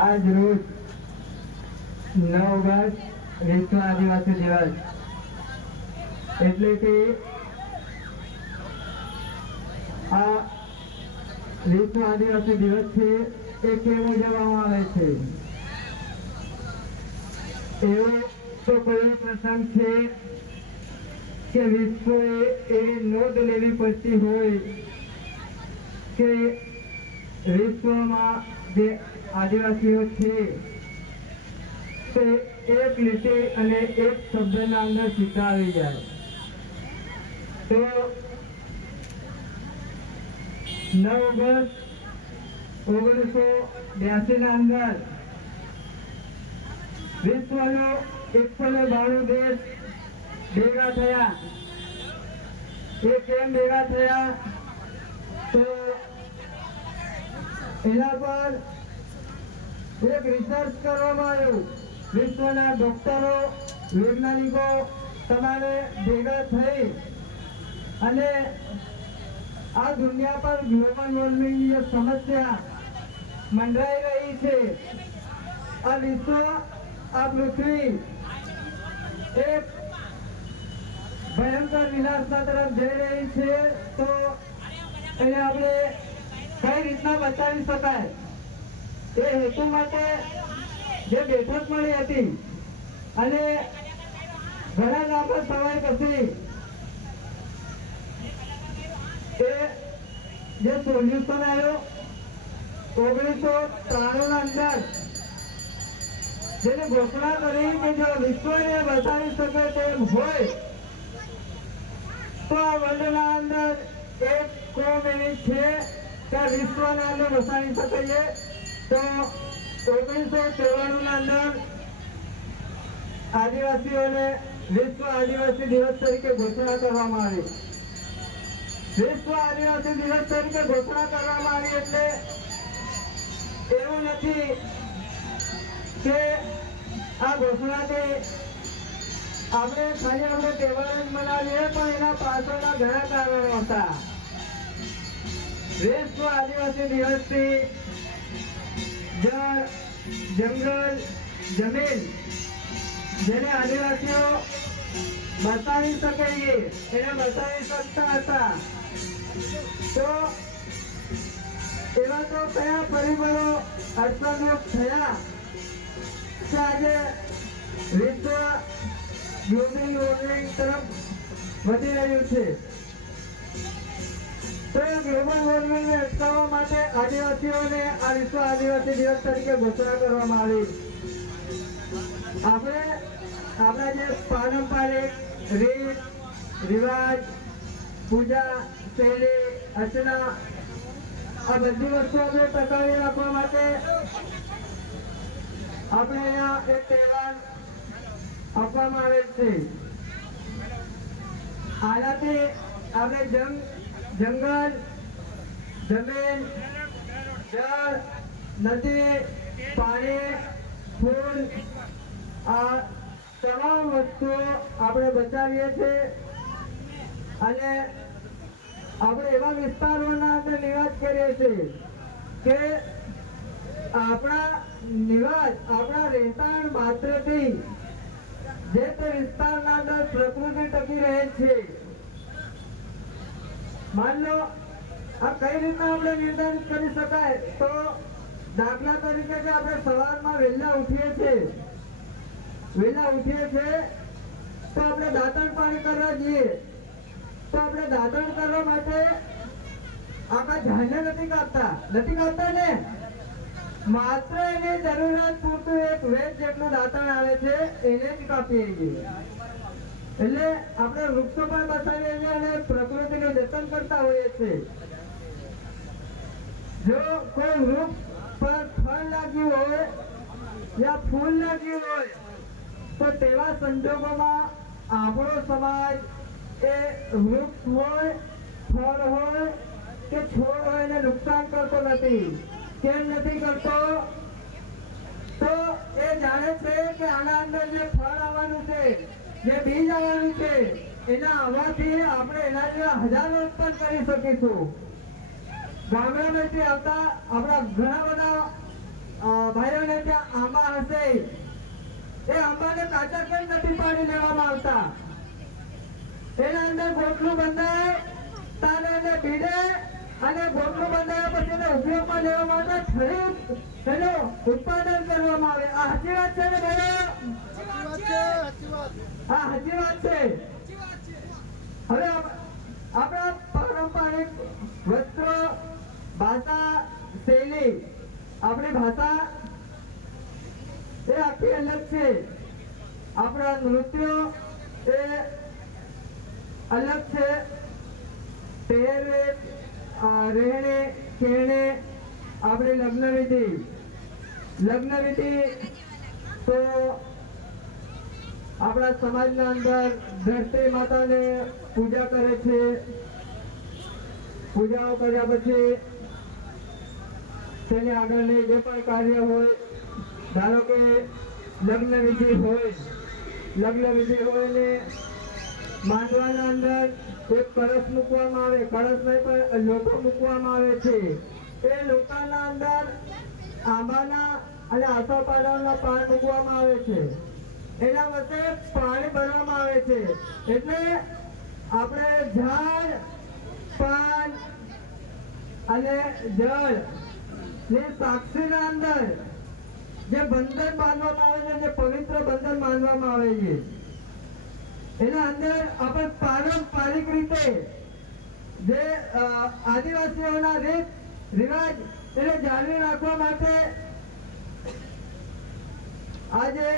આજ રોજ 9 ઓગસ્ટ વિશ્વ આદિવાસી દિવસ એટલે કે આ વિશ્વ આદિવાસી દિવસ છે એ કેમ ઉજવવામાં આવે છે? એવો તો કયો પ્રસંગ છે કે વિશ્વએ એવી નોંધ લેવી પડતી હોય કે વિશ્વમાં જે આદિવાસીઓ છે તે એક લીટી અને એક શબ્દના અંદર સીધા આવી જાય. તો 9 ઓગસ્ટ 1982 ના અંદર વિશ્વનો 192 દેશ ભેગા થયા. એ કેમ ભેગા થયા? તો એના પર એક રિસર્ચ કરવામાં આવ્યું. વિશ્વના ડોક્ટરો, વૈજ્ઞાનિકો તમારે ભેગા થઈ અને આ દુનિયા પર ગ્લોબલ વોર્મિંગની જે સમસ્યા મંડરાઈ રહી છે, આ વિશ્વ, આ પૃથ્વી એક ભયંકર વિનાશના તરફ જઈ રહી છે, તો એને આપણે કઈ રીતના બચાવી શકાય એ હેતુ માટે જે બેઠક મળી હતી અને ઘણા લાંબા સમય પછી એ જે સોલ્યુશન આવ્યો 1993 ના અંદર, જેને ઘોષણા કરી કે જો વિશ્વને બચાવી શકે તેમ હોય તો આ વર્લ્ડના અંદર એક કોમ એવી છે કે વિશ્વના અંદર બચાવી શકીએ. તો 1993 ના અંદર આદિવાસીઓને વિશ્વ આદિવાસી દિવસ તરીકે ઘોષણા કરવામાં આવી. વિશ્વ આદિવાસી દિવસ તરીકે ઘોષણા કરવામાં આવી એટલે એવું નથી કે આ ઘોષણાથી આપણે ખાલી આપણે તહેવાર જ મનાવીએ, પણ એના પાછળના ઘણા કારણો હતા. વિશ્વ આદિવાસી દિવસથી જળ, જંગલ, જમીન જેને આદિવાસીઓ બચાવી શકે એને બચાવી શકતા હતા. તો એવા તો કયા પરિબળો અડચણરૂપ થયા કે આજે વિશ્વ ગ્લોબલ વોર્મિંગ તરફ વધી રહ્યું છે? તો ગ્લોબલ વોર્મિંગને અટકાવવા માટે આદિવાસીઓને આ વિશ્વ આદિવાસી દિવસ તરીકે ઘોષણા કરવામાં આવી. આપણે આપણા જે પારંપરિક રીત રિવાજ, પૂજા શૈલી, અર્ચના, આ બધી વસ્તુ આપણે ટકાવી રાખવા માટે આપણે અહીંયા એક તહેવાર આપવામાં આવે છે. આનાથી આપણે જંગલ, જમીન, જળ, નદી, પાણી, ફૂલ, આ તમામ વસ્તુઓ આપણે બચાવીએ છીએ અને આપણે એવા વિસ્તારોના અંદર નિવાસ કરીએ છીએ કે આપણા નિવાસ, આપણા રહેઠાણ માત્રથી જે તે વિસ્તારના અંદર પ્રકૃતિ ટકી રહે છે. માન લો આ કઈ રીતના આપણે નિર્ધારિત કરી શકાય? તો દાખલા તરીકે કે આપણે સવારમાં વહેલા ઉઠીએ છીએ તો આપણે દાંતણ પાણી કરવા જઈએ તો આપણે દાંતણ કરવા માટે આપણા ઝાડને નથી કાપતા ને, માત્ર એની જરૂરિયાત પૂરતું એક વેચ જેટલું દાંતણ આવે છે એને જ કાપીએ છીએ. એટલે આપણે વૃક્ષો પણ બચાવીએ છીએ અને પ્રકૃતિનું જતન કરતા હોઈએ છીએ. જો કોઈ વૃક્ષ પર ફળ લાગ્યું હોય યા ફૂલ લાગ્યું હોય તો તેવા સંજોગોમાં આપણો સમાજ એ વૃક્ષ હોય, ફળ હોય કે છોડ હોય એને નુકસાન કરતો નથી. કેમ નથી કરતો? તો એ જાણે છે કે આના અંદર જે ફળ આવવાનું છે, જે બીજ આવવાનું છે, એના આવવાથી આપણે એના જેવા હજારો ઉત્પન્ન કરી શકીશું. ગામડામાંથી આવતા આપણા ઘણા બધા ભાઈઓને ત્યાં આંબા હશે એ આંબાને કાચા કેમ નથી પાડી લેવામાં આવતા? એના અંદર ગોટલું બંધાય તાને એને ભીડે અને ગોટલું બંધાયા પછી એને ઉપયોગમાં લેવામાં આવે ફરી એનું ઉત્પાદન કરવામાં આવે. આ સાચી વાત છે ને ભાઈઓ? હા સાચી વાત છે. હવે આપણા પારંપરિક વસ્ત્રો, ભાષા, શૈલી, આપણી ભાષા એ આખી અલગ છે. આપણા નૃત્યો એ અલગ છે. પહેરવેશ, રહેણી કહેણી, આપણી લગ્ન વિધિ તો આપણા સમાજના અંદર ધરતી માતાને પૂજા કરે છે. પૂજાઓ કર્યા પછી તેની આગળની જે પણ કાર્ય હોય, ધારો કે લગ્ન વિધિ હોય ને માંડવાના અંદર એક કળશ મૂકવામાં આવે. કળશ નહીં પણ લોટો મૂકવામાં આવે છે. એ લોટાના અંદર આંબાના અને આસોપાલવના પાન મૂકવામાં આવે છે. એના વચ્ચે પાણી ભરવામાં આવે છે. એટલે આપણે ઝાડ, પાન અને જળ ની સાક્ષીના અંદર જે બંધન બાંધવામાં આવે છે, જે પવિત્ર બંધન માનવામાં આવે છે, એના અંદર આપણે પારંપરિક રીતે જે આદિવાસીઓના રીત રિવાજ એને જાળવી રાખવા માટે આજે